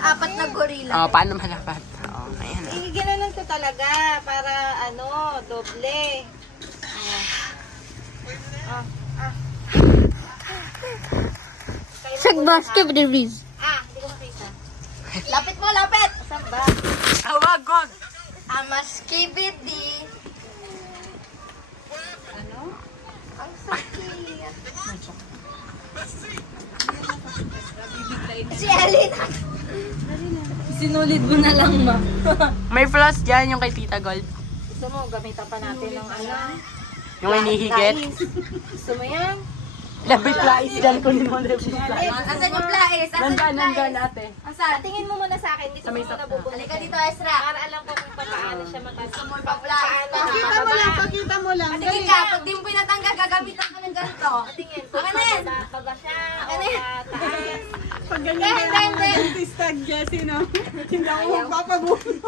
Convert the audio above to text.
apat na gorilla. Oh, paano malapat? Oh, ayan. Ginanon ko talaga para doble. Shagmaster Breeze. Hindi ko makita. Lapit mo, lapit! Saan ba? Wag, wag. Amaskibidi. Ano? Ang sakit. Si Ellie. Sinulid mo na lang, ma. May flash dyan yung kay Tita Gold. Gusto mo, gamitan pa natin ng Yung inihigit. Gusto mo yan? Level flies dyan. Kunin mo level flies. Asan yung plais? Asan yung plais? ate. Asan? Tingin mo muna sa akin. Dito mo muna bubuksan. Halika dito, Ezra. Para alam ko kung paano siya Gusto mo matapos. pa plais? Pakita mo lang, pakita mo lang. Patingin ka, pag di mo pinatanggal, gagamitan ka ng ganito. Tingin. Akanin! Baba siya. Akanin! Taas. Pag ganyan Hindi, hindi. artista, Jessie, no? Hindi ako magpapabuno.